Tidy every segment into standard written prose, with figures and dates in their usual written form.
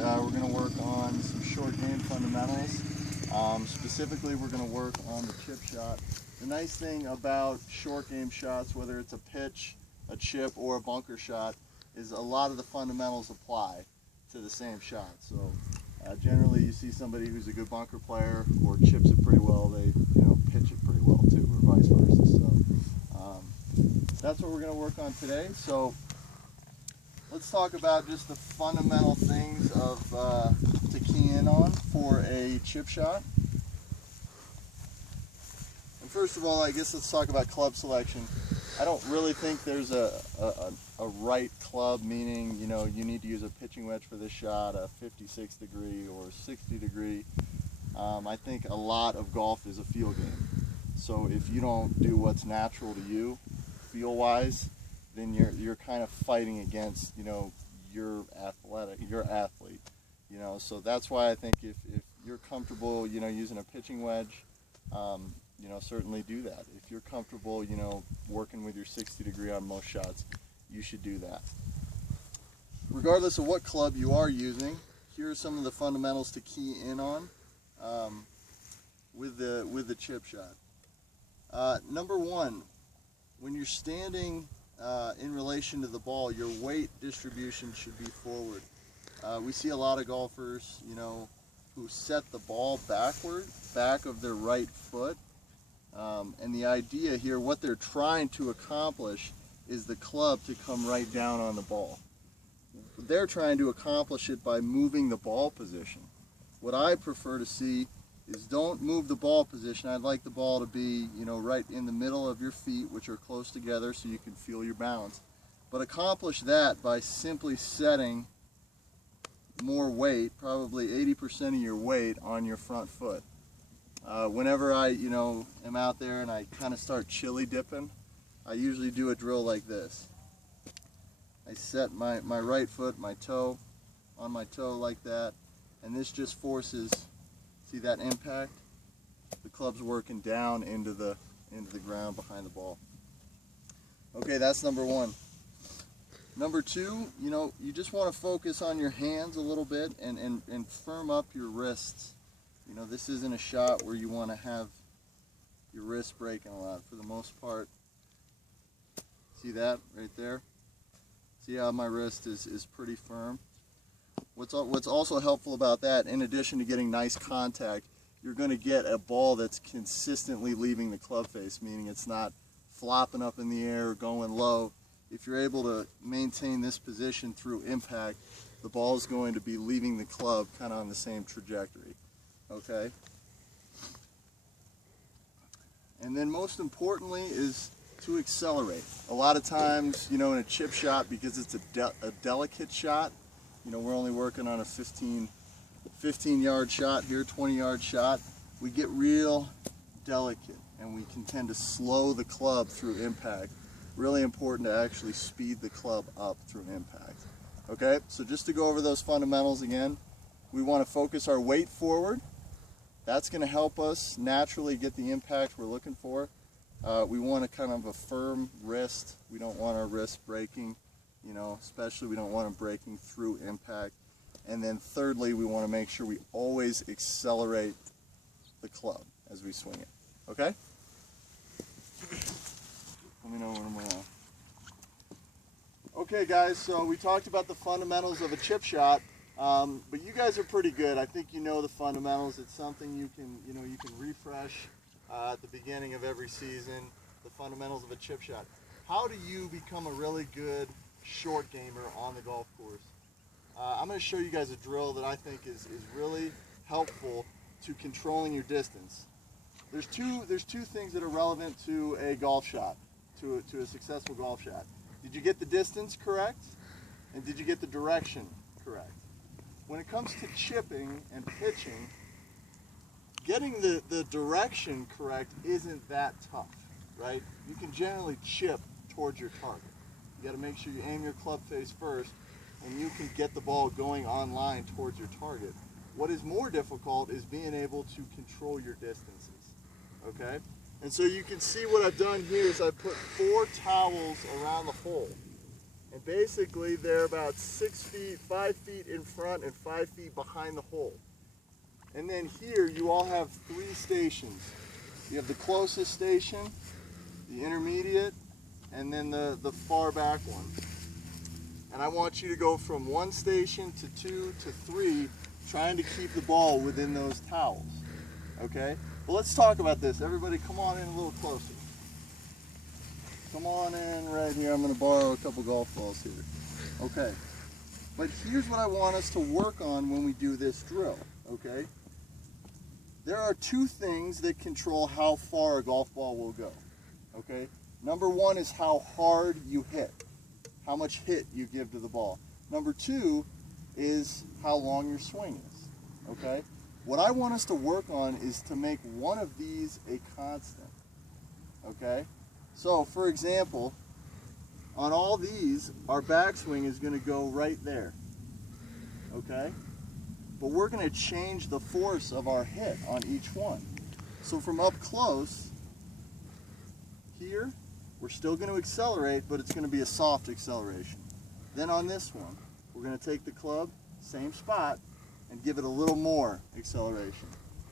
we're going to work on some short game fundamentals. Specifically, we're going to work on the chip shot. The nice thing about short game shots, whether it's a pitch, a chip, or a bunker shot, is a lot of the fundamentals apply to the same shot. So generally you see somebody who's a good bunker player or chips it pretty well, they pitch it pretty well too, or vice versa. So that's what we're going to work on today. So let's talk about just the fundamental things of to key in on for a chip shot. And first of all, I guess let's talk about club selection. I don't really think there's a right club, meaning you need to use a pitching wedge for this shot, a 56 degree or 60 degree. I think a lot of golf is a feel game. So if you don't do what's natural to you, feel wise, then you're kind of fighting against your athlete. So that's why I think if you're comfortable using a pitching wedge, certainly do that. If you're comfortable working with your 60 degree on most shots, you should do that. Regardless of what club you are using, here are some of the fundamentals to key in on with the chip shot. Number one, when you're standing in relation to the ball, your weight distribution should be forward. We see a lot of golfers, who set the ball backward, back of their right foot. And the idea here, what they're trying to accomplish, is the club to come right down on the ball. They're trying to accomplish it by moving the ball position. What I prefer to see is don't move the ball position. I'd like the ball to be, right in the middle of your feet, which are close together so you can feel your balance. But accomplish that by simply setting more weight, probably 80% of your weight, on your front foot. Whenever I, am out there and I kind of start chili dipping, I usually do a drill like this. I set my right foot, my toe, on my toe like that, and this just forces, see that impact? The club's working down into the ground behind the ball. Okay, that's number one. Number two, you just want to focus on your hands a little bit and firm up your wrists. This isn't a shot where you want to have your wrist breaking a lot. For the most part, see that right there? See how my wrist is pretty firm? What's also helpful about that, in addition to getting nice contact, you're going to get a ball that's consistently leaving the club face, meaning it's not flopping up in the air or going low. If you're able to maintain this position through impact, the ball is going to be leaving the club kind of on the same trajectory. Okay? And then most importantly is to accelerate. A lot of times, in a chip shot, because it's a delicate shot, we're only working on a 15-yard shot here, 20-yard shot, we get real delicate and we can tend to slow the club through impact. Really important to actually speed the club up through impact. Okay, so just to go over those fundamentals again, we want to focus our weight forward. That's going to help us naturally get the impact we're looking for. We want a kind of a firm wrist. We don't want our wrist breaking, especially we don't want them breaking through impact. And then thirdly, we want to make sure we always accelerate the club as we swing it. Okay? Let me know when I'm on. Okay guys, so we talked about the fundamentals of a chip shot, but you guys are pretty good. I think you know the fundamentals. It's something you can refresh at the beginning of every season, the fundamentals of a chip shot. How do you become a really good short gamer on the golf course? I'm going to show you guys a drill that I think is really helpful to controlling your distance. There's two things that are relevant to a golf shot, to a successful golf shot. Did you get the distance correct? And did you get the direction correct? When it comes to chipping and pitching, getting the direction correct isn't that tough, right? You can generally chip towards your target. You got to make sure you aim your club face first, and you can get the ball going on line towards your target. What is more difficult is being able to control your distances, okay? And so you can see what I've done here is I put 4 towels around the hole. And basically they're about 6 feet, 5 feet in front and 5 feet behind the hole. And then here you all have 3 stations. You have the closest station, the intermediate, and then the far back one. And I want you to go from 1 station to 2 to 3, trying to keep the ball within those towels. Okay? Well, let's talk about this. Everybody come on in a little closer. Come on in right here. I'm going to borrow a couple golf balls here. Okay. But here's what I want us to work on when we do this drill. Okay? There are 2 things that control how far a golf ball will go. Okay? Number 1 is how hard you hit. How much hit you give to the ball. Number 2 is how long your swing is. Okay? What I want us to work on is to make one of these a constant. Okay? So, for example, on all these, our backswing is going to go right there. Okay? But we're going to change the force of our hit on each one. So from up close, here, we're still going to accelerate, but it's going to be a soft acceleration. Then on this one, we're going to take the club, same spot, and give it a little more acceleration.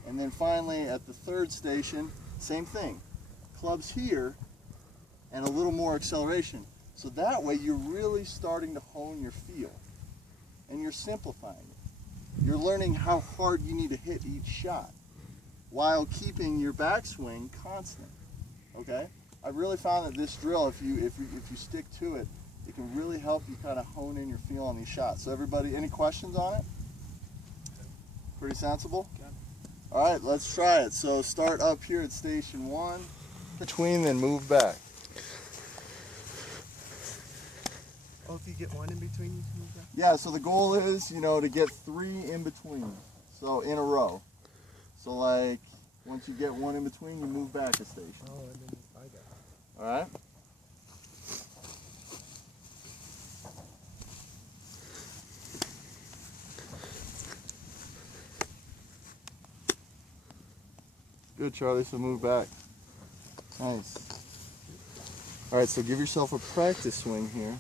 And then finally, at the 3rd station, same thing. Club's here, and a little more acceleration. So that way, you're really starting to hone your feel. And you're simplifying it. You're learning how hard you need to hit each shot, while keeping your backswing constant. Okay? I've really found that this drill, if you stick to it, it can really help you kind of hone in your feel on these shots. So everybody, any questions on it? Pretty sensible? Okay. All right, let's try it. So start up here at station 1, between, then move back. Oh, if you get one in between, you can move back? Yeah, so the goal is, to get 3 in between. So in a row. So like, once you get 1 in between, you move back a station. Oh, and then I got it. All right? Good, Charlie, so move back. Nice. All right, so give yourself a practice swing here.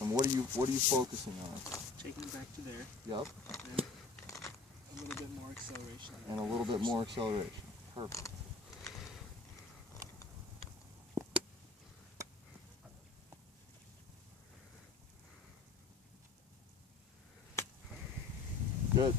And what are you focusing on? Taking it back to there. Yep. And a little bit more acceleration. And a little bit more acceleration. Perfect. Good.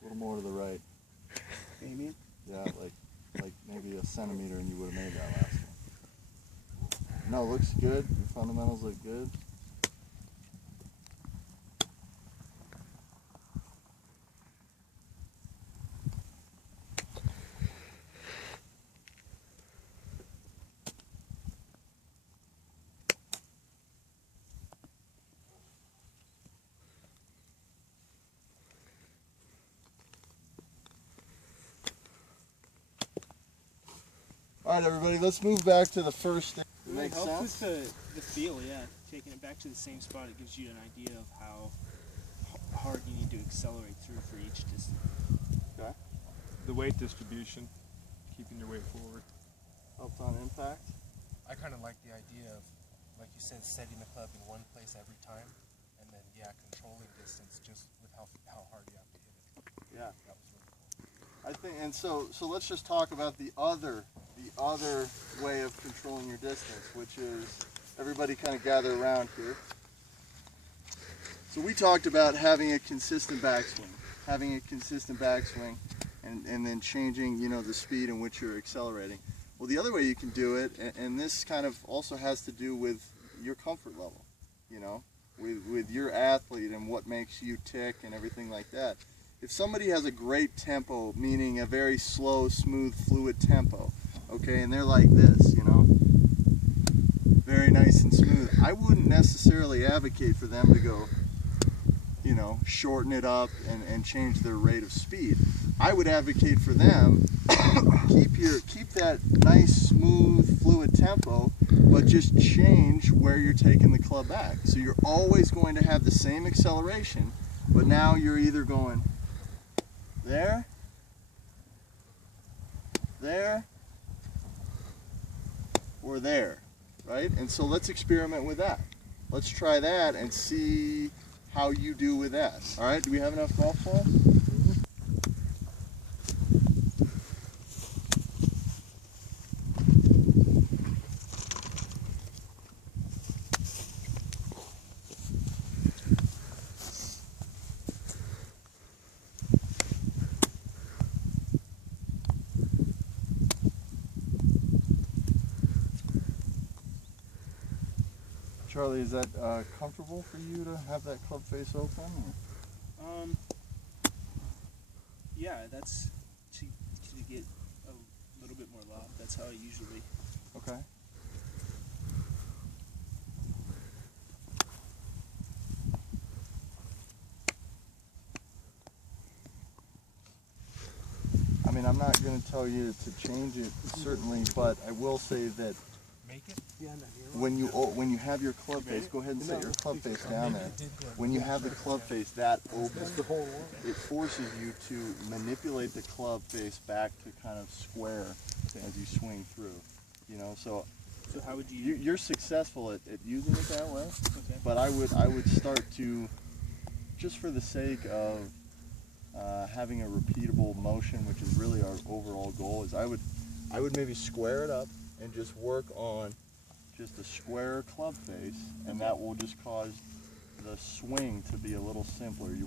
A little more to the right. Amy? Yeah, like maybe a centimeter, and you would have made that last one. No, looks good. Your fundamentals look good. All right, everybody, let's move back to the first thing. It Makes helps sense? with the feel, yeah. Taking it back to the same spot, it gives you an idea of how hard you need to accelerate through for each distance. Okay. The weight distribution, keeping your weight forward. Helps on impact. I kind of like the idea of, like you said, setting the club in one place every time, and then, yeah, controlling distance just with how hard you have to hit it. Yeah. That was really cool. I think, and so let's just talk about the other the other way of controlling your distance, which is everybody kind of gather around here. So we talked about having a consistent backswing, and then changing, you know, the speed in which you're accelerating. Well, the other way you can do it, and this kind of also has to do with your comfort level, you know, with your athlete and what makes you tick and everything like that. If somebody has a great tempo, meaning a very slow, smooth, fluid tempo, okay, and they're like this, you know, very nice and smooth, I wouldn't necessarily advocate for them to go, you know, shorten it up and change their rate of speed. I would advocate for them keep that nice, smooth, fluid tempo, but just change where you're taking the club back. So you're always going to have the same acceleration, but now you're either going there, there, or there, right? And so let's experiment with that. Let's try that and see how you do with that. All right, do we have enough golf balls? Charlie, is that comfortable for you to have that club face open? Or? Yeah, that's to get a little bit more lob. That's how I usually. Okay. I mean, I'm not going to tell you to change it, certainly, but I will say that Make it? when you have your club face, go ahead and set your club face down there. When you have the club face that open, it forces you to manipulate the club face back to kind of square as you swing through. You know, so how would you? you're successful at using it that way. Okay. But I would start to, just for the sake of having a repeatable motion, which is really our overall goal, is I would maybe square it up and just work on just a square club face, and that will just cause the swing to be a little simpler. You won't